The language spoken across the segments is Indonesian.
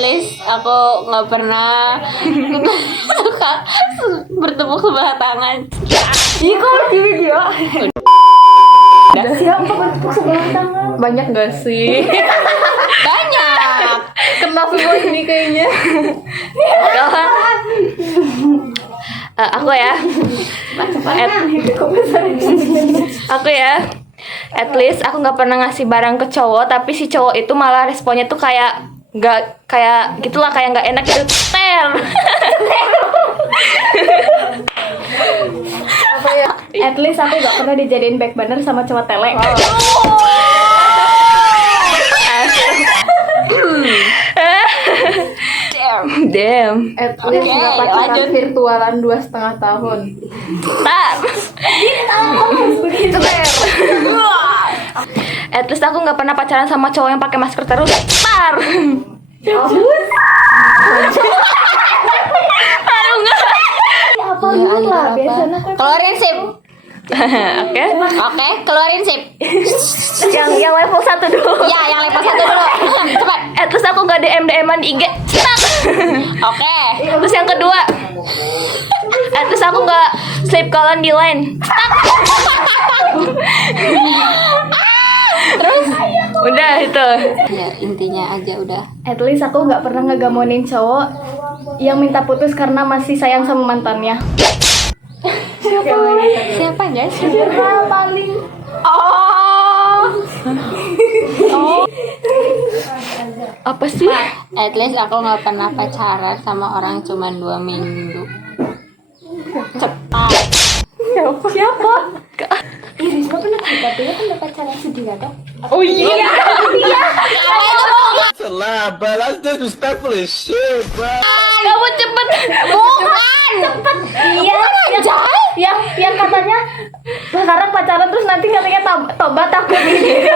least aku nggak pernah bertepuk sebelah tangan. Ih, kok di video? Siapa bertepuk sebelah tangan? Banyak gak sih? Banyak. Kena semua ini kayaknya. Aku ya. Aku ya. At least aku nggak pernah ngasih barang ke cowok, tapi si cowok itu malah responnya tuh kayak nggak kayak gitulah, kayak nggak enak gitu. Ter. Apa ya? At least aku gak pernah dijadiin back banner sama cowok tele. Damn. At least Oke, gak pacaran lanjut. virtualan 2,5 tahun. Tak. Begitu Ter. At least aku nggak pernah pacaran sama cowok yang pakai masker terus. Tar. Aduh nggak. Apa lu lah biasanya kan. Keluarin sip. Oke. Oke, keluarin sip. Yang level 1 dulu. Ya, yang level 1 dulu. Cepat. At least aku nggak DM-an di IG. Stuck. Oke. Terus yang kedua, at least aku nggak sleep callan di line. Terus? Udah itu. Ya, intinya aja udah. At least aku gak pernah ngegamonin cowok yang minta putus karena masih sayang sama mantannya. Siapa guys? Paling. Apa sih? At least aku nggak pernah pacaran sama orang cuma 2 minggu. Cepat. Siapa? Risma pernah cerita dia kan pacaran sedih dong. Oh iya. But that's disrespectful as shit, bro. Kamu cepet. Bukan. Iya, yang katanya sekarang pacaran terus nanti katanya tobat aku gini.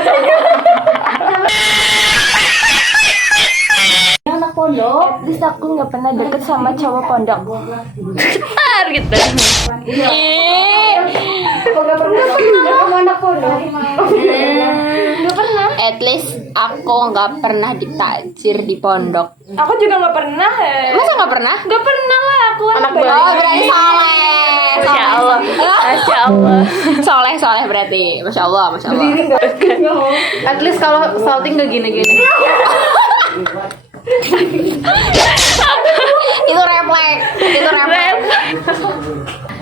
Anak pondok, terus aku nggak pernah deket sama cowok pondok. Tar gitu. Nggak pernah sama anak pondok. Nggak pernah. At least aku nggak pernah ditakjir di pondok. Aku juga nggak pernah. Masa nggak pernah? Nggak pernah lah aku anak Oh, berarti soleh. Masya Allah. Masya Allah. Soleh berarti. Masya Allah, masya Allah. At least kalau salting nggak gini-gini. Itu refleks.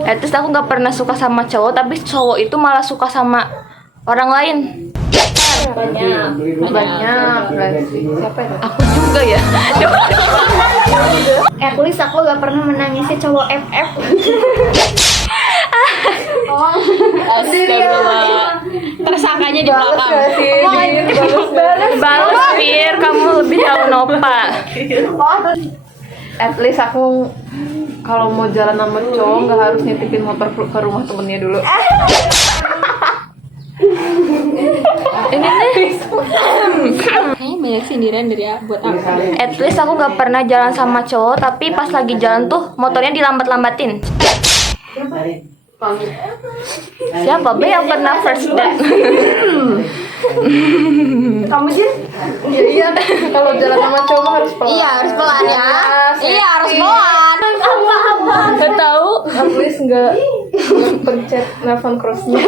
At least aku nggak pernah suka sama cowok, tapi cowok itu malah suka sama orang lain. Banyak. Siapa itu? Aku juga ya. At least aku gak pernah menangisi cowok FF. Astagfirullah. Tersangkanya di belakang. Balas Fir, kamu lebih tahu Nova. At least aku kalau mau jalan sama cowok nggak harus nitipin motor ke rumah temennya dulu. Ini nih. Kayaknya banyak sindiran dari buat aku. At least aku nggak pernah jalan sama cowok, tapi pas lagi jalan tuh motornya dilambat-lambatin. Siapa be yang pernah first date? Kamu Jin? Iya. Kalau jalan sama cowok harus pelan. Iya, harus pelan ya. Iya, harus pelan. Gak tahu. At least nggak pencet nelfon crossnya.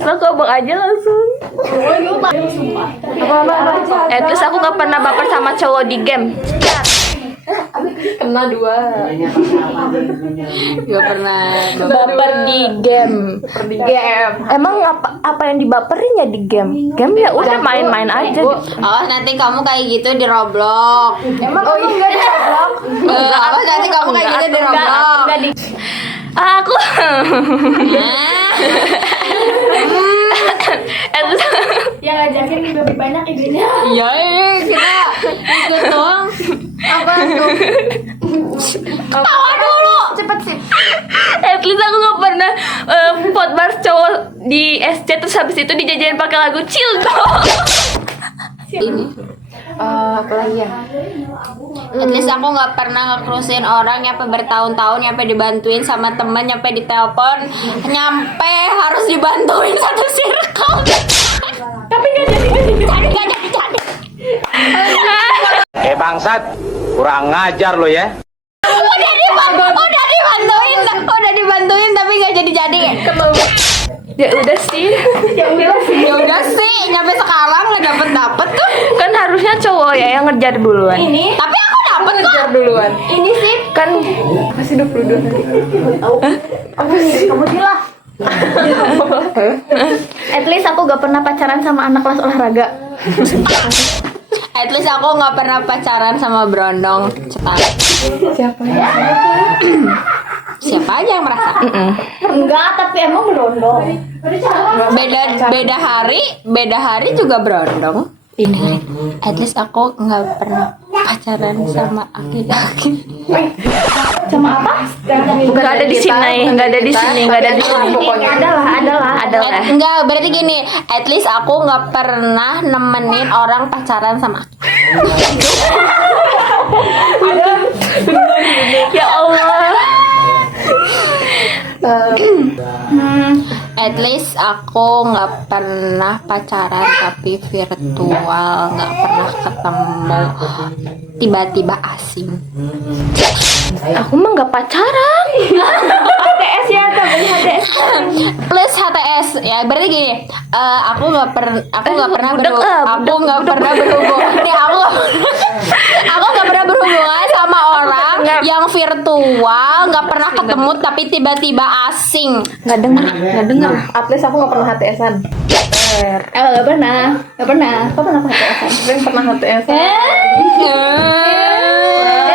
Lo kobok aja langsung. Apa? At least aku nggak pernah baper sama cowok di game. Kena 2. Gak pernah. Baper di game. Perdi game. Emang apa yang dibaperin ya di game? Game ya udah main-main aja. Oh, nanti kamu kayak gitu di Roblox. Emang kamu nggak di vlog? Oh, nanti kamu kayak gitu di Roblox. Enggak di. Aku. Yang ngajakin lebih banyak idenya. Iya, kita ikut doang. Apa tuh? Tawa dulu. Cepet sih. At least aku nggak pernah pot bar cowok di SC terus habis itu dijajarin pakai lagu Chill dong. Ini. Apalagi ya? At least aku nggak pernah nge-cruisein orang nyampe bertahun-tahun, nyampe dibantuin sama temen, nyampe ditelepon, nyampe harus dibantuin satu circle. Tapi nggak jadi jadi. Bangsat, kurang ngajar lo ya. Udah dibantuin tapi nggak jadi. Ya udah sih. Ya udah sih, nyampe sekarang nggak dapet tuh. Kan harusnya cowok ya yang ngejar duluan. Ini Tapi aku dapet kok. Duluan. ini sih Kan masih 22 nanti. kamu gila. At least aku gak pernah pacaran sama anak kelas olahraga. At least aku nggak pernah pacaran sama berondong cetar. Siapa aja yang merasa? Enggak, tapi emang berondong. Beda hari juga berondong. Ini at least aku nggak pernah pacaran sama aki-aki. Sama apa? Nggak ada di sini, nggak ada di sini, nggak ada di sini. Pokoknya adalah. Enggak, berarti gini, at least aku nggak pernah nemenin orang pacaran sama aki. Ya Allah. At least aku nggak pernah pacaran tapi virtual, nggak pernah ketemu tiba-tiba asing. Aku mah nggak pacaran. HTS ya, tapi HTS. Plus HTS ya, berarti gini, aku nggak pernah berhubungan. Nih aku nggak pernah berhubungan sama orang yang virtual, nggak pernah ketemu tapi tiba-tiba asing. Nggak denger. At least aku gak pernah HTS-an. Gak pernah. Kau pernah HTS-an? Ben pernah HTS.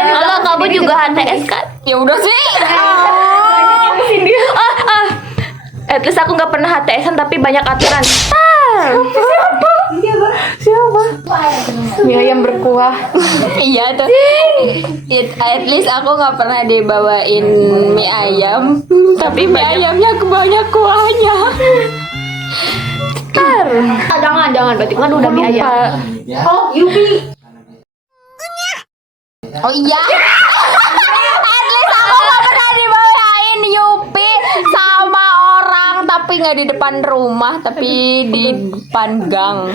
Kalau kamu juga HTS kan? Ya udah sih. At least aku nggak pernah HTS-an tapi banyak aturan. Siapa? Mie ayam berkuah. Iya tuh. At least aku nggak pernah dibawain mie ayam, tapi mie ayamnya banyak kuahnya. Jangan, berarti kan udah mie ayam. Oh, Yupi. Oh iya. At least aku nggak pernah dibawain Yupi sama orang, tapi nggak di depan rumah, tapi di depan gang.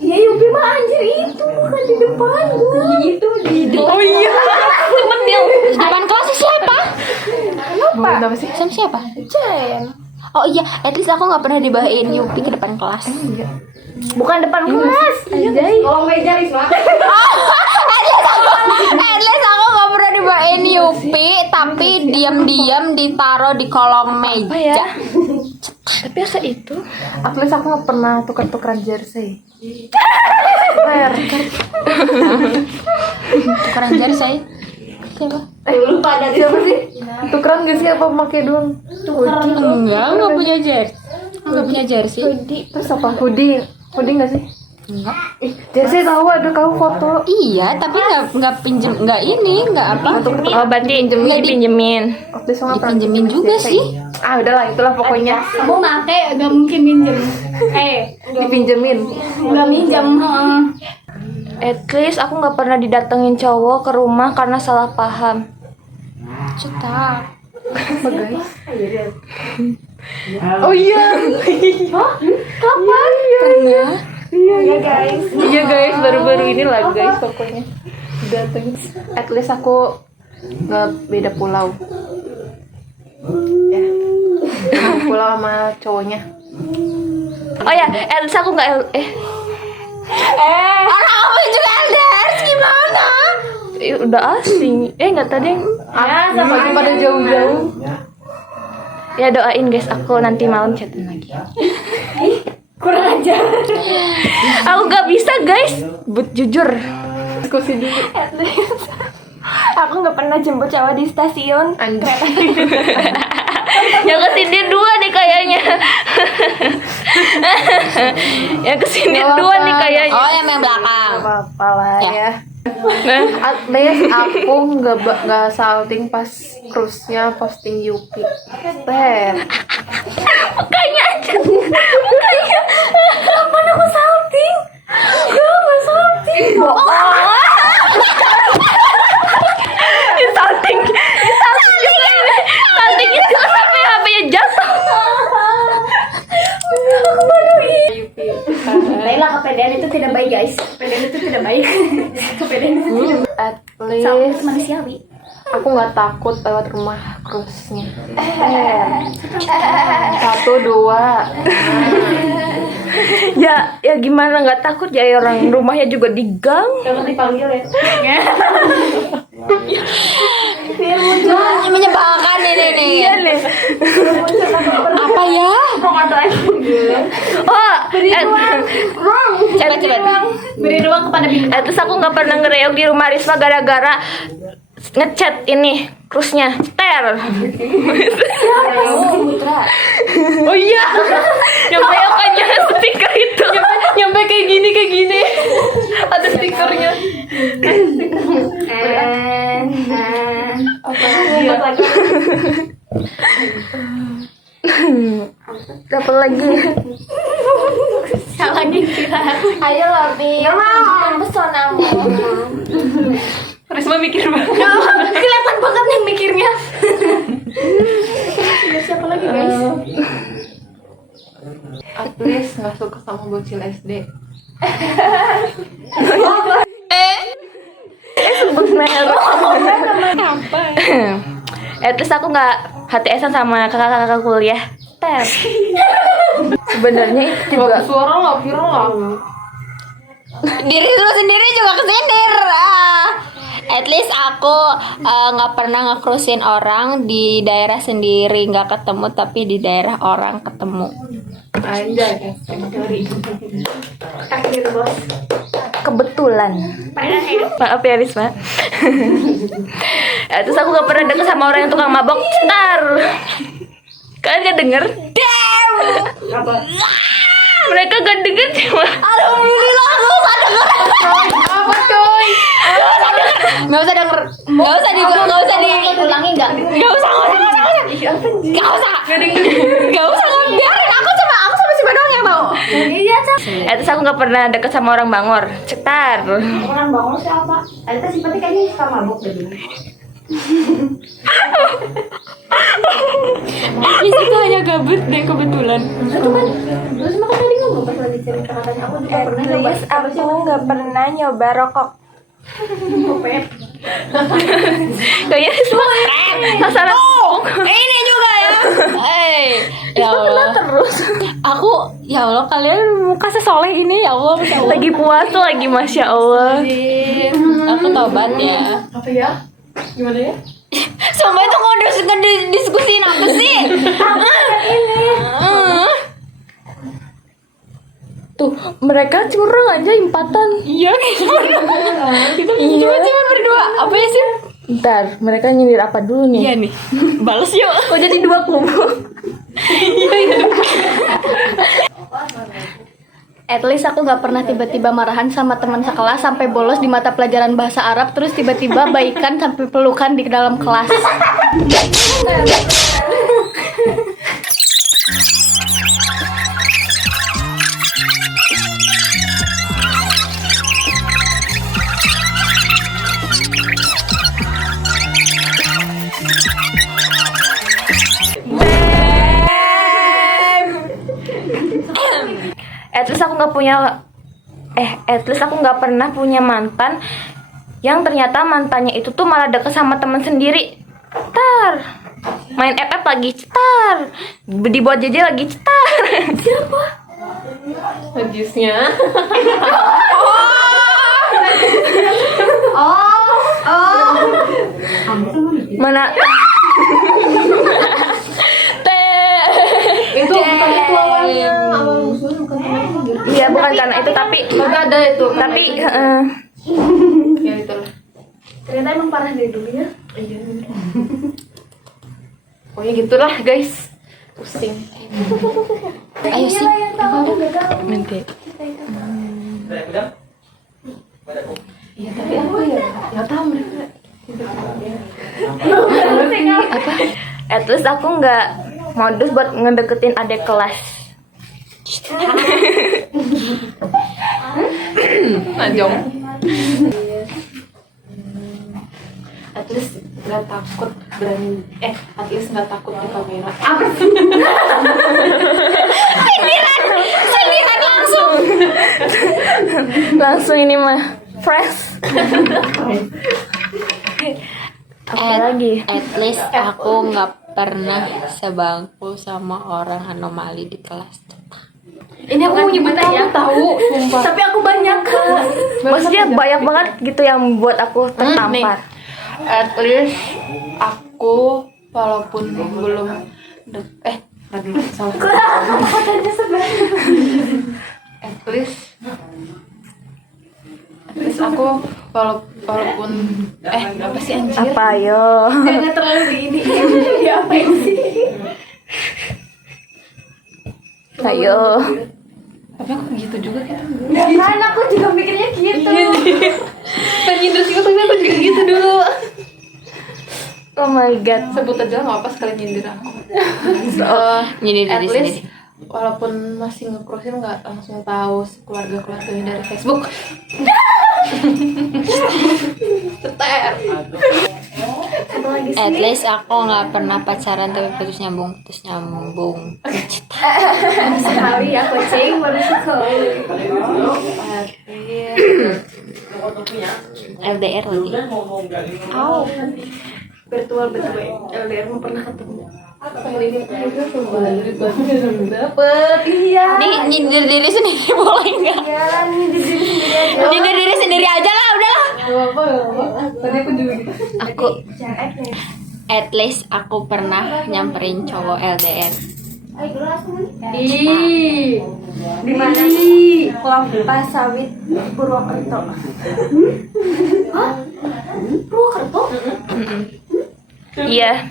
Iya, Yupi mah anjir itu bukan di depan. Itu di depan. Oh iya. Di depan kelas siapa? Apa? Sama siapa? Jen. Oh iya, at least aku nggak pernah dibawain Yupi ke depan kelas. Bukan depan kelas. Kalau meja Risma. At least aku nggak pernah dibawain Yupi, tapi diam-diam ditaruh di kolong Apa ya? meja. Tapi asa itu. At least aku gak pernah tuker-tukeran jersey. Tukeran jersey. Siapa? Lupa ada siapa sih? Tukeran gak sih apa pakai doang? Enggak punya jersey. Enggak punya jersey. Terus apa? Hoodie gak sih? Enggak. Jersey tahu ada kau foto. Iya, tapi nggak pinjem, nggak apa? Oh berarti dipinjemin. Waktu itu nggak pernah Dipinjemin juga sih. Ah udahlah itulah pokoknya. Kamu make gak mungkin minjem. Dipinjemin. Gak minjem. At least aku nggak pernah didatengin cowok ke rumah karena salah paham. Cetak. Oh iya. Kapan? Pernah. Iya guys, baru-baru ini lah guys pokoknya. Dateng. At least aku nggak beda pulau. Ya. Beda pulau sama cowoknya. Oh ya, at least aku nggak Orang kamu juga LDR gimana? udah asing. Nggak tadi. Ya, sama pada jauh-jauh. Ya doain guys, aku nanti malam chatin lagi. Kurang ajar. Aku nggak bisa guys, jujur. Diskusi dulu. Aku gak pernah jemput cowok di stasiun. Yang kesini dua nih kayaknya. Yang kesini dua nih kayaknya. Oh, yang belakang. Apa-apa lah Ya. ya. At least aku nggak salting pas cruise-nya posting Yupi. Makanya aja. Makanya. Kapan aku salting? Gak salting. Salting itu sampai HP-nya jatuh. takut manusiawi. Aku nggak takut lewat rumah krusnya. 1, 2. Ya gimana nggak takut ya, orang rumahnya juga di gang. Jangan dipanggil ya. Menyebalkan ini nih. Iya nih. Apa ya? Oh, Coba. Beri ruang kepada bintang. terus aku nggak pernah ngereok di rumah Risma gara-gara ngechat ini krusnya ter. Oh iya, yang belokannya stiker itu. Nyampe kayak gini. Ada stikernya. Apa lagi? Ayo lebih. Menunjukkan pesonamu. Risma mikir banget. Kelihatan banget nih mikirnya. Siapa lagi guys? Atlis nggak suka sama bocil SD. Sebut merek. Terus aku nggak HTS-an sama kakak-kakak kuliah. Ter. Sebenarnya itu juga Suara lah, viral lah. Diri lu sendiri juga kesindir. At least aku nggak pernah ngekrusin orang di daerah sendiri nggak ketemu, tapi di daerah orang ketemu. Anjay, teori. Takdir bos. kebetulan. Maaf ya Risma. Terus aku gak pernah deket sama orang yang tukang mabok. Ntar kalian gak denger? Damn. Mereka gak denger cuma Alhamdulillah, gak usah denger. Apa coy? Gak usah denger. Gak usah di Ulangi nggak? Gak usah. Biarin aku sama si doang yang tahu. Iya cak. terus aku gak pernah deket sama orang Bangor. Cetar. Orang bangun siapa? Ada sifatnya kayaknya suka mabuk deh. Itu hanya gabut deh kebetulan. Itu kan terus makan tadi ngomong pas lagi cerita katanya aku juga pernah nyoba. Aku nggak pernah nyoba rokok. Kayaknya Risma salah. Ini juga ya. Ya Allah. Terus Aku ya Allah, kalian muka sesoleh ini ya Allah, Masya Allah. lagi puasa lagi, Masya Allah. Aku tobat ya. Apa ya? Gimana ya? Sampai itu ngediskusiin apa sih? Tuh, mereka curang aja empatan. Iya, kita cuma berdua. Apa ya sih? Ntar, mereka nyindir apa dulu nih? Iya nih. Balas yuk. Kok jadi dua kubu? At least aku gak pernah tiba-tiba marahan sama teman sekelas sampai bolos di mata pelajaran bahasa Arab, terus tiba-tiba baikan sampai pelukan di dalam kelas. Terus aku nggak punya terus aku nggak pernah punya mantan yang ternyata mantannya itu tuh malah deket sama teman sendiri. Cetar, main FF lagi cetar, dibuat JJ lagi cetar. Siapa? Najisnya. Mana? Itu bukan itu awalnya. Awal musuhnya bukan karena itu. Iya, bukan karena itu, tapi Kagak ada itu. tapi Ya itu lah. Ternyata emang parah dari dulu ya. Iya. Pokoknya gitulah guys. Pusing. Ayo sih. nanti. Iya tapi apa ya? Nggak tahu mereka. Terus aku nggak modus buat ngedeketin adik kelas. Najong. At least nggak takut berani. At least nggak takut di kamera. Apa sih? Sindiran langsung. Langsung ini mah fresh. Apalagi? At least aku nggak pernah sebangku sama orang anomali di kelas. Ini aku mau nyebut ya. Tahu, sumpah. Tapi aku banyak. Maksudnya banyak banget gitu yang membuat aku tertampar. At least aku walaupun belum salah. At least aku walaupun apa sih anjir? Apa yo? Jangan terlalu begini. Ya apa sih? Ayo. Tapi aku gitu juga kan. Kan aku juga mikirnya gitu. Pengen nyindir sih tapi aku juga gitu dulu. Oh my god. Sebut aja nggak apa sekalian nyindir aku. Nyindir At diri least sendiri. walaupun masih nge-cruise nggak langsung tahu keluarga-keluarganya dari Facebook. Seter. At least aku nggak pernah pacaran tapi putus nyambung. Sekali ya kucing baru sekali. LDR lagi. Virtual LDR mau pernah ketemu. Dapet iya. Nih nyindir diri sendiri boleh nggak? Nyindir diri sendiri aja lah, udahlah. Tadi aku juga gitu. Aku at least aku pernah nyamperin cowok LDR. Ih, di mana? Kelapa Sawit Purwokerto. Hah? Purwokerto? Iya.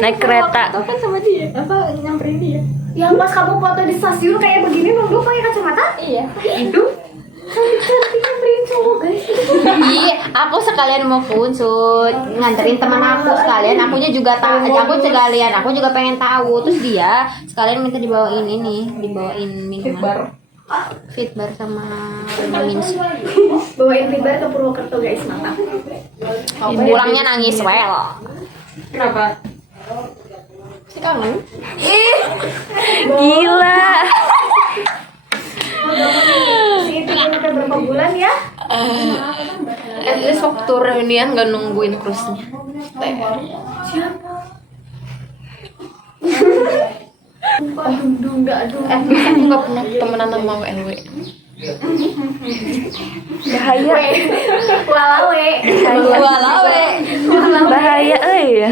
Naik kereta. Kan sama dia. Apa nyamperin dia? Yang pas kamu foto di stasiun kayak begini nunggu pakai kacamata? Iya. Itu cantik nyamperin cowok guys. Iya, aku sekalian mau kunsut nganterin teman aku sekalian. Aku juga pengen tahu. Terus dia sekalian minta dibawain minuman. Fitbar sama Minsi. Bawain Tibar ke Purwokerto guys, mantap. Pulangnya nangis well. Kenapa? Si kangen. Gila. Itu udah berapa bulan ya? At least waktu reunian gak nungguin cruise-nya. At least aku gak pernah temenan sama WLW. Bahaya. Walawe. Bahaya euy.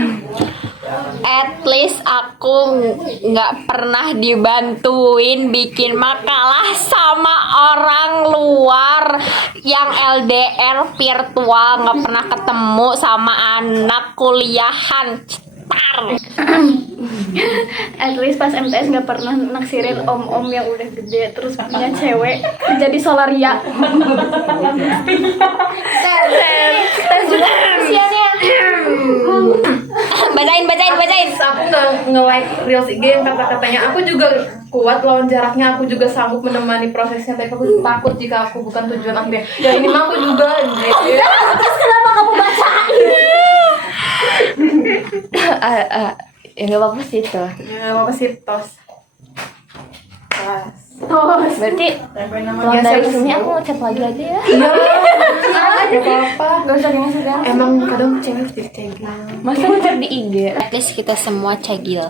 At least aku nggak pernah dibantuin bikin makalah sama orang luar yang LDR virtual, nggak pernah ketemu sama anak kuliahan. Cetar. At least pas MTS nggak pernah naksirin om-om yang udah gede terus punya cewek kerja di Solaria. Bacain. Aku gak nge-like reels IG yang kata-katanya aku juga kuat lawan jaraknya, aku juga sanggup menemani prosesnya, tapi aku takut jika aku bukan tujuan akhirnya. Ya ini mah aku juga gitu. Kenapa kamu bacain? Ya nggak apa-apa sih itu. Ya apa sih tos. Berarti kalau dari sini aku ngechat lagi aja ya. Gak apa-apa. Gak usah gini sudah. Emang kadang cewek harus jadi cewek. Masa ngechat di IG? At least kita semua cegil.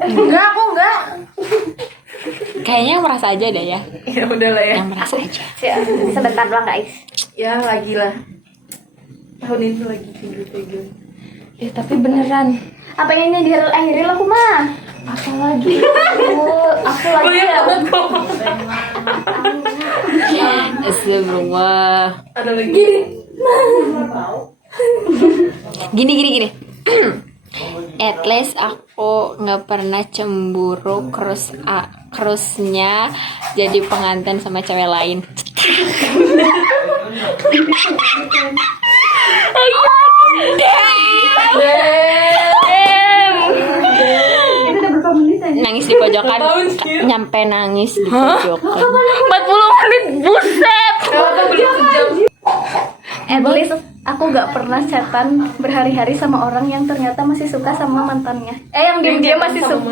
Enggak, aku enggak. Kayaknya yang merasa aja deh ya. Ya udahlah ya. Yang merasa aja. Sebentar doang guys. Ya lagi lah. Tahun ini lagi tinggi-tinggi. Tapi beneran. Apa ini diakhiri aku mah? Apa lagi? Aku lagi ya. Astagfirullah. Ada lagi. Gini. At least aku nggak pernah cemburu cruise-nya jadi pengantin sama cewek lain. Nangis di pojokan, nyampe nangis di pojokan. 40 menit, buset. At least aku gak pernah chatan berhari-hari sama orang yang ternyata masih suka sama mantannya. Yang diam-diam masih suka.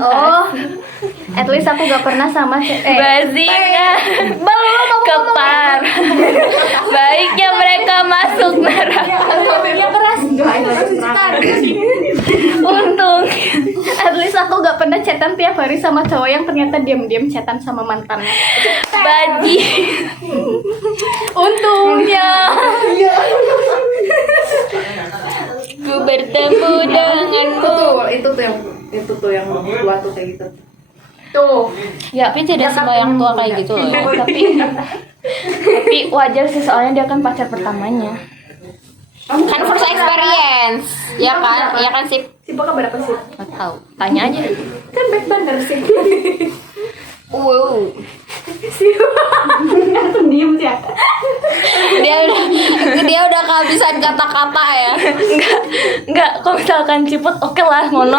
Oh, At least aku gak pernah sama Bajingan. Kepar. Baiknya mereka masuk neraka. yang keras. Untung. At least aku gak pernah chatan tiap hari sama cowok yang ternyata diam-diam chatan sama mantannya. Baji. Untungnya. Ku bertemu denganmu. Itu tuh yang tua tuh kayak gitu. Tuh. Ya, Tapi tidak semua yang tua kayak gitu loh. tapi wajar sih soalnya dia kan pacar pertamanya. Kan first experience. Ya kan? Ya kan sih. Si Boka berapa sih? Nggak tahu. Tanya aja. Kan baik bener sih. Wow. Langsung diem sih ya. Dia udah kehabisan kata-kata ya. Enggak, kalau misalkan Ciput oke lah ngono.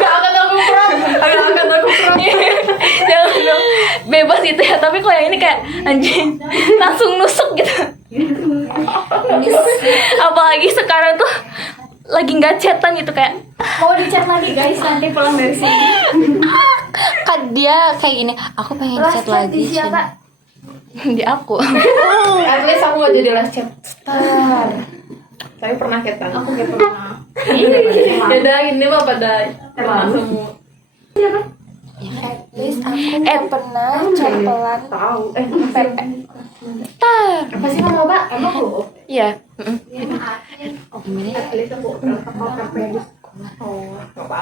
Gak akan aku prank. Jangan dong. Bebas gitu ya, tapi kalau yang ini kayak anjing langsung nusuk gitu. Apalagi sekarang tuh lagi nggak chatan gitu kayak Mau dicat lagi guys nanti pulang dari sini. Kan dia kayak gini, aku pengen chat lagi. di siapa? di aku. At least aku gak jadi last chat. Tapi pernah chatan. Aku gak pernah. Ya udah ini mah pada pernah semua. At least aku nggak pernah chat pelan. Tahu. Apa sih mau Mbak? Emang lu? Iya. At least aku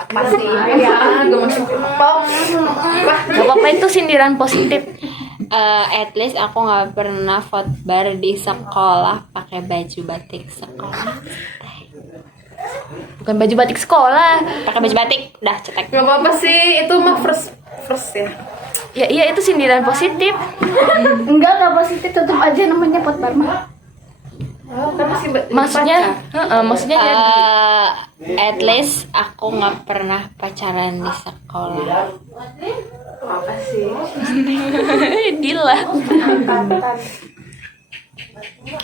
masih ya, gue masih pop. Gak apa-apa itu sindiran positif. At least aku nggak pernah fotbar di sekolah pakai baju batik sekolah. Bukan baju batik sekolah. Pakai baju batik, udah cetek. Gak apa-apa sih, itu mah first ya. Ya iya itu sindiran positif. Enggak positif, tutup aja namanya pot barma. Kan masih Maksudnya, maksudnya jadi At least aku nggak pernah pacaran di sekolah. apa sih? Dila.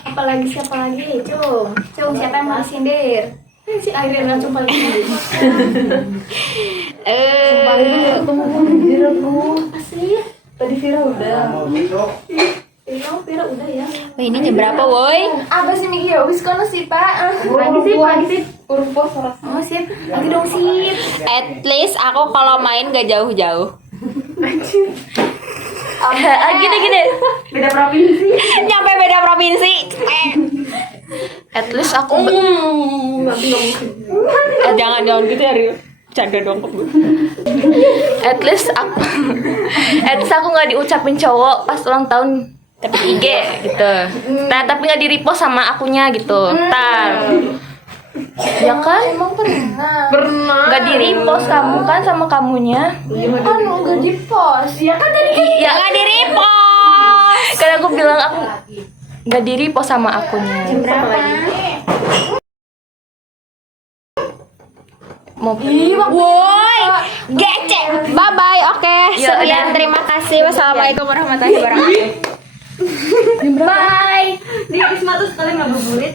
Apalagi siapa lagi? Cung siapa yang mau disindir? Si Airin langsung paling sindir. Apa sih? Tadi Vira udah. Pira udah ya. Wah, ini jam berapa, woi? Apa sih Miki? Wis kono sih, Pak. Lagi sih. Urung puas orang. Oh, sip. Lagi dong, sip. At least aku kalau main gak jauh-jauh. Gini. Beda provinsi. Nyampe beda provinsi. At least aku Nanti nggak mungkin. Jangan gitu ya, Rio. Canda dong. at least aku nggak diucapin cowok pas ulang tahun tapi IG gitu. Nah tapi nggak di repost sama akunya gitu. Tar. Ya kan? Emang pernah. Pernah. Nggak di repost kamu kan sama kamunya? Kan nggak di post. Ya kan tadi Ya nggak di repost. Karena aku bilang aku nggak di repost sama akunya. berapa? Mau Woi, gece. Bye bye. Oke, Ya, sekian. udah. Terima kasih. Wassalamualaikum warahmatullahi wabarakatuh. Bye. Di Wisma tuh sekali ngabuburit.